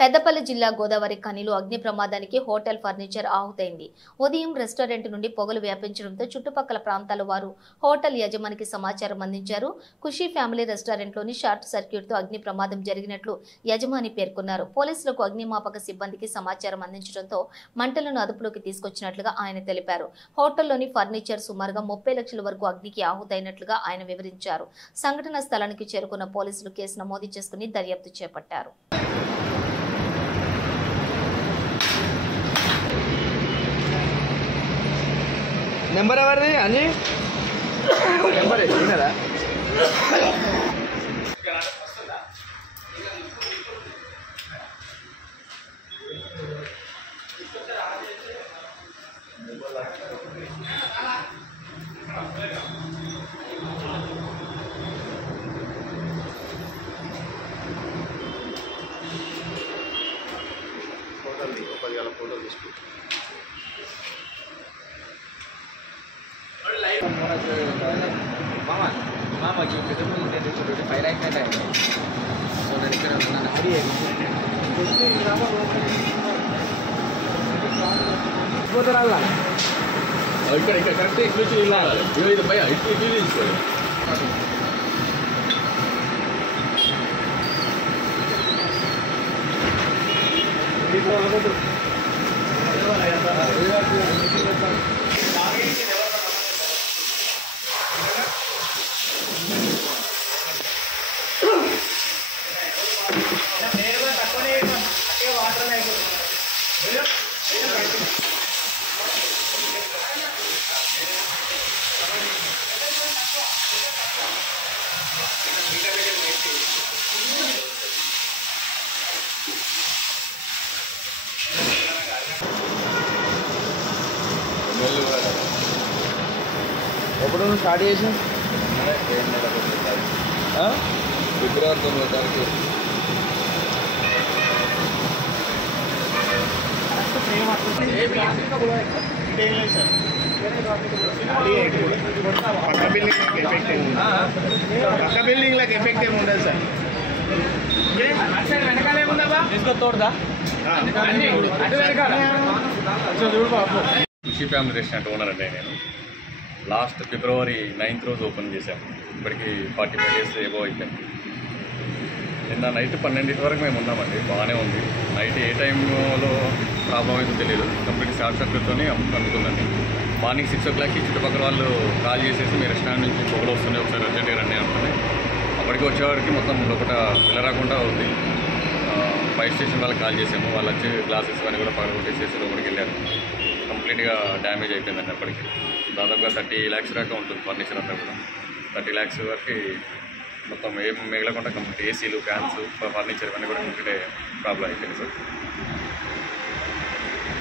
పెద్దపల్లి జిల్లా గోదావరి ఖనిలో అగ్ని ప్రమాదానికి హోటల్ ఫర్నిచర్ ఆహుతైంది. ఉదయం రెస్టారెంట్ నుండి పొగలు వ్యాపించడంతో చుట్టుపక్కల ప్రాంతాల వారు హోటల్ యజమానికి సమాచారం అందించారు. ఖుషీ ఫ్యామిలీ రెస్టారెంట్లోని షార్ట్ సర్క్యూట్తో అగ్ని ప్రమాదం జరిగినట్లు యజమాని పేర్కొన్నారు. పోలీసులకు అగ్నిమాపక సిబ్బందికి సమాచారం అందించడంతో మంటలను అదుపులోకి తీసుకొచ్చినట్లుగా ఆయన తెలిపారు. హోటల్లోని ఫర్నిచర్ సుమారుగా 30 లక్షల వరకు అగ్నికి ఆహుతైనట్లుగా ఆయన వివరించారు. సంఘటన స్థలానికి చేరుకున్న పోలీసులు కేసు నమోదు చేసుకుని దర్యాప్తు చేపట్టారు. నెంబర్ ఎవరిది అని నెంబర్ కదా ఫోటో తీసుకు మామ ఫైర్ అయిపోయింది. సో నేను ఇక్కడ ఇక్కడ కరెక్ట్ ఇక్కడ వెళ్ళాలి. ఇది భయ ఇటు తీసుకోవాలి. ఎప్పుడు స్టార్ట్ చేసి ఫిబ్రవరి 9వ తారీఖు. పక్క బిల్డింగ్ లకు ఎఫెక్ట్ ఏమి ఉండదు సార్. తోడదా ఖుషీ ఫ్యామిలీ రెస్టారెంట్ ఓనర్ అండి. నేను లాస్ట్ ఫిబ్రవరి 9th రోజు ఓపెన్ చేశాము. ఇప్పటికి 45 days ఏవో అయిపోయింది. నిన్న నైట్ 12 వరకు మేము ఉన్నామండి. బాగానే ఉంది. నైట్ ఏ టైంలో ప్రాబ్లం అయితే తెలియదు. కంప్లీట్ షార్ట్ సర్క్యూట్తో అనుకుందండి. మార్నింగ్ 6 o'clockకి చుట్టుపక్కల వాళ్ళు కాల్ చేసేసి మీ రెస్టారెంట్ నుంచి పొగలు వస్తున్నాయి, ఒకసారి అర్జెంట్గా రండి అనుకుని అప్పటికి వచ్చేవాడికి మొత్తం లోపల వెళ్ళరాకుండా ఉంది. ఫైర్ స్టేషన్ వాళ్ళకి కాల్ చేసాము. వాళ్ళు వచ్చి గ్లాసెస్ కానీ కూడా పగలగొట్టేసేసి లోపలికి వెళ్ళారు. కంప్లీట్గా డ్యామేజ్ అయిపోయిందండి. అప్పటికి దాదాపుగా 30 lakhs దాకా ఉంటుంది ఫర్నిచర్ అంతా కూడా. 30 lakhs వరకు మొత్తం ఏం మిగలకుండా కంప్లీట్ ఏసీలు, ఫ్యాన్స్, ఫర్నిచర్ అన్నీ కూడా కంప్లీట్ ప్రాబ్లం అయిపోయింది సార్.